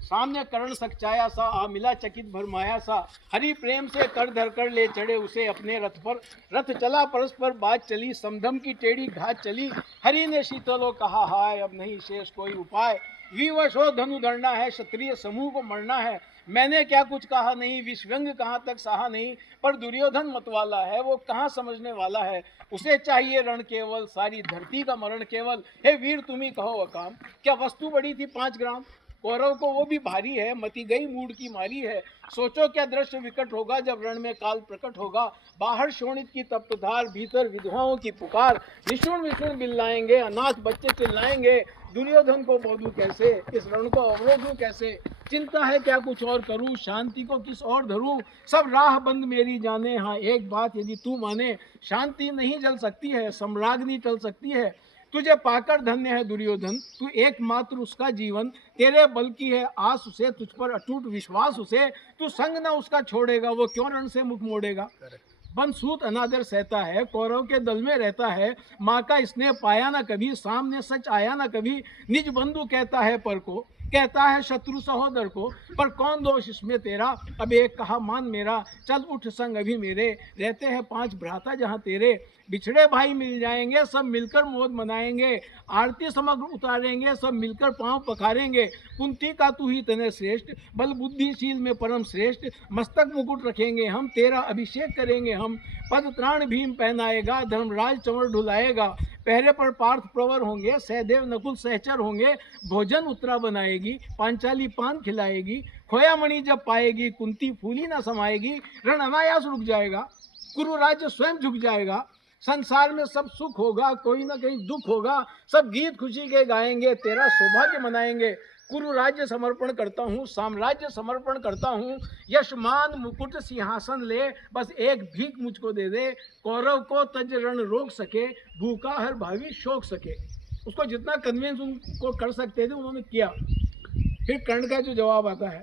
सामने कर्ण सकचाया सा आ मिला चकित भरमाया सा, हरि प्रेम से कर धर कर ले चढ़े उसे अपने रथ पर। रथ चला परस्पर बात चली, समधम की टेढ़ी घात चली। हरि ने शीतलो कहा हाय अब नहीं शेष कोई उपाय। विवश हो धनु धरना है, क्षत्रिय समूह को मरना है। मैंने क्या कुछ कहा नहीं, विश्वंग कहाँ तक सहा नहीं। पर दुर्योधन मतवाला है, वो कहाँ समझने वाला है। उसे चाहिए रण केवल, सारी धरती का मरण केवल। हे वीर तुम ही कहो अकाम, क्या वस्तु बड़ी थी 5 ग्राम। कौरव को वो भी भारी है, मती गई मूड की मारी है। सोचो क्या दृश्य विकट होगा जब रण में काल प्रकट होगा। बाहर शोणित की तप्तधार, भीतर विधवाओं की पुकार। निशुण विशुण बिल्लाएंगे, अनाथ बच्चे चिल्लाएंगे। दुर्योधन को बोलूं कैसे, इस रण को अवरोधूं कैसे। चिंता है क्या कुछ और करूं, शांति को किस और धरूं। सब राह बंद मेरी जाने, हाँ एक बात यदि तू माने। शांति नहीं जल सकती है, सम्राग्नि टल सकती है। तुझे पाकर धन्य है दुर्योधन, तू एकमात्र उसका जीवन। तेरे बल की है आस उसे, तुझ पर अटूट विश्वास उसे। तू संग न उसका छोड़ेगा, वो क्यों रण से मुख मोड़ेगा। बंसूत अनादर सहता है, कौरव के दल में रहता है। माँ का स्नेह पाया ना कभी, सामने सच आया ना कभी। निज बंधु कहता है पर को, कहता है शत्रु सहोदर को। पर कौन दोष इसमें तेरा, अब एक कहा मान मेरा। चल उठ संग अभी मेरे, रहते हैं 5 भ्राता जहाँ तेरे। बिछड़े भाई मिल जाएंगे, सब मिलकर मौज मनाएंगे। आरती समग्र उतारेंगे, सब मिलकर पांव पखारेंगे। कुंती का तू ही तने श्रेष्ठ, बल बुद्धिशील में परम श्रेष्ठ। मस्तक मुकुट रखेंगे हम, तेरा अभिषेक करेंगे हम। पद त्राण भीम पहनाएगा, धर्मराज चंवर ढुलाएगा। पहरे पर पार्थ प्रवर होंगे, सहदेव नकुल सहचर होंगे। भोजन उत्तरा बनाएगी, पांचाली पान खिलाएगी। खोया मणि जब पाएगी, कुंती फूली ना समाएगी। रण अनायास रुक जाएगा, कुरु राज्य स्वयं झुक जाएगा। संसार में सब सुख होगा, कोई ना कहीं दुख होगा। सब गीत खुशी के गाएंगे, तेरा सौभाग्य मनाएंगे। कुरु राज्य समर्पण करता हूँ, साम्राज्य समर्पण करता हूँ। यशमान मुकुट सिंहासन ले, बस एक भीख मुझको दे दे। कौरव को तज रण रोक सके, भूखा हर भावी शोक सके। उसको जितना कन्विंस उनको कर सकते थे उन्होंने किया। फिर कर्ण का जो जवाब आता है,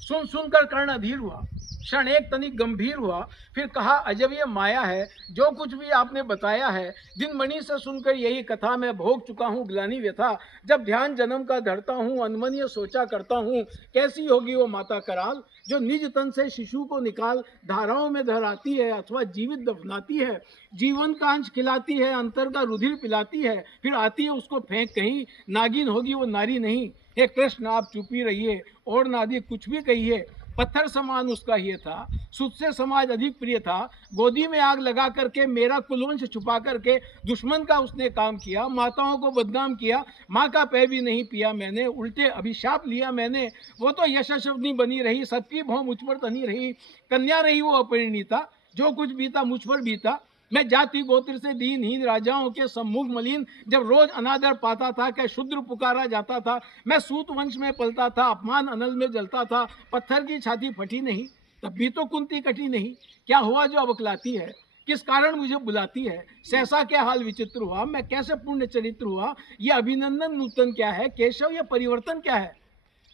सुन सुनकर कर्ण अधीर हुआ, क्षण एक तनिक गंभीर हुआ। फिर कहा अजब ये माया है, जो कुछ भी आपने बताया है। दिन मणि से सुनकर यही कथा, मैं भोग चुका हूँ ग्लानि व्यथा। जब ध्यान जन्म का धरता हूँ, अनमन ये सोचा करता हूँ। कैसी होगी वो माता कराल, जो निज तन से शिशु को निकाल धाराओं में धराती है अथवा जीवित दफनाती है। जीवन का अंश खिलाती है, अंतर का रुधिर पिलाती है। फिर आती है उसको फेंक कहीं, नागिन होगी वो नारी नहीं। हे कृष्ण आप चुप ही रहिए, और ना अधिक कुछ भी कहिए। पत्थर समान उसका ये था, सुध से समाज अधिक प्रिय था। गोदी में आग लगा करके, मेरा कुलवंश छुपा करके दुश्मन का उसने काम किया। माताओं को बदनाम किया, माँ का पैर भी नहीं पिया मैंने। उल्टे अभिशाप लिया मैंने, वो तो यशस्विनी बनी रही। सबकी भौं मुझ पर तनी रही, कन्या रही वो अपरिणीता। जो कुछ बीता मुझ पर बीता, मैं जाति गोत्र से दीनहीन राजाओं के सम्मुख मलिन। जब रोज अनादर पाता था, क्या शूद्र पुकारा जाता था। मैं सूत वंश में पलता था, अपमान अनल में जलता था। पत्थर की छाती फटी नहीं, तब भी तो कुंती कटी नहीं। क्या हुआ जो अबकलाती है, किस कारण मुझे बुलाती है। सहसा क्या हाल विचित्र हुआ, मैं कैसे पुण्य चरित्र हुआ। ये अभिनंदन नूतन क्या है, केशव ये परिवर्तन क्या है।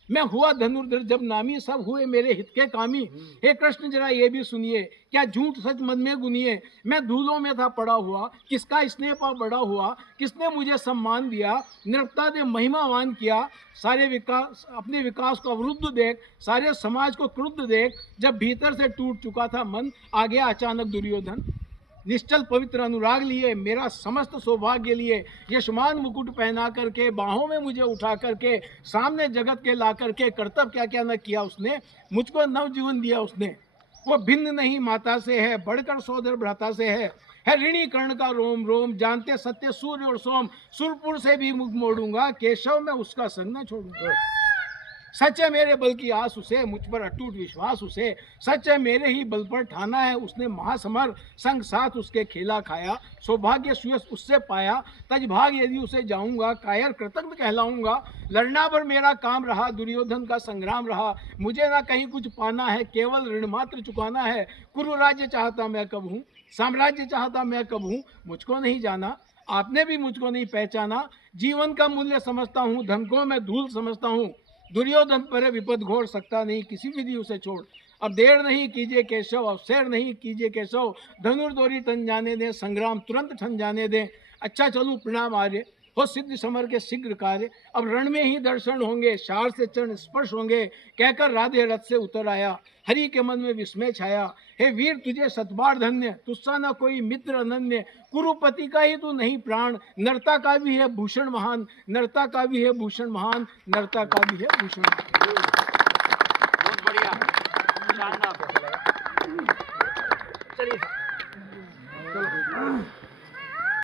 मैं हुआ धनुर्धर जब नामी, सब हुए मेरे हित के कामी। हे कृष्ण जरा ये भी सुनिए, क्या झूठ सच मन में गुनिए। मैं धूलों में था पड़ा हुआ, किसका स्नेह पा बड़ा हुआ। किसने मुझे सम्मान दिया, निरपता ने महिमावान किया। सारे विकास अपने विकास को अवरुद्ध देख, सारे समाज को क्रुद्ध देख। जब भीतर से टूट चुका था मन, आ गया अचानक दुर्योधन। निश्चल पवित्र अनुराग लिए, मेरा समस्त सौभाग्य लिए। यशमान मुकुट पहना करके, बाहों में मुझे उठा करके, सामने जगत के ला करके। कर्तव्य क्या क्या न किया उसने, मुझको नव जीवन दिया उसने। वो भिन्न नहीं माता से है, बढ़कर सोदर भ्राता से है ऋणी कर्ण का रोम रोम। जानते सत्य सूर्य और सोम, सुरपुर से भी मुख मोड़ूंगा। केशव में उसका संग न छोड़ूंगा। सच है मेरे बल की आस उसे, मुझ पर अटूट विश्वास उसे। सच है मेरे ही बल पर ठाना है उसने महासमर। संग साथ उसके खेला खाया, सौभाग्य सुयस उससे पाया। तज भाग यदि उसे जाऊंगा, कायर कृतज्ञ कहलाऊंगा। लड़ना पर मेरा काम रहा, दुर्योधन का संग्राम रहा। मुझे ना कहीं कुछ पाना है, केवल ऋण मात्र चुकाना है। कुरु राज्य चाहता मैं कब हूँ, साम्राज्य चाहता मैं कब हूँ। मुझको नहीं जाना, आपने भी मुझको नहीं पहचाना। जीवन का मूल्य समझता हूँ, धन को मैं धूल समझता हूँ। दुर्योधन पर विपद घोर सकता नहीं, किसी विधि उसे छोड़। अब देर नहीं कीजिए केशव, अवसर नहीं कीजिए केशव। धनुर्धोरी तन जाने दें, संग्राम तुरंत ठन जाने दें। अच्छा चलूं प्रणाम आर्य, हो सिद्ध समर के शीघ्र कार्य, अब रण में ही दर्शन होंगे, शार से चरण स्पर्श होंगे। कहकर राधे रथ से उतर आया, हरि के मन में विस्मय छाया। हे वीर तुझे सतबार धन्य, तुझसा ना कोई मित्र अनन्य। कुरुपति का ही तू नहीं प्राण, नरता का भी है भूषण महान, नरता का भी है भूषण महान, नरता का भी है भूषण महान। बहुत बढ़िया, शानदार।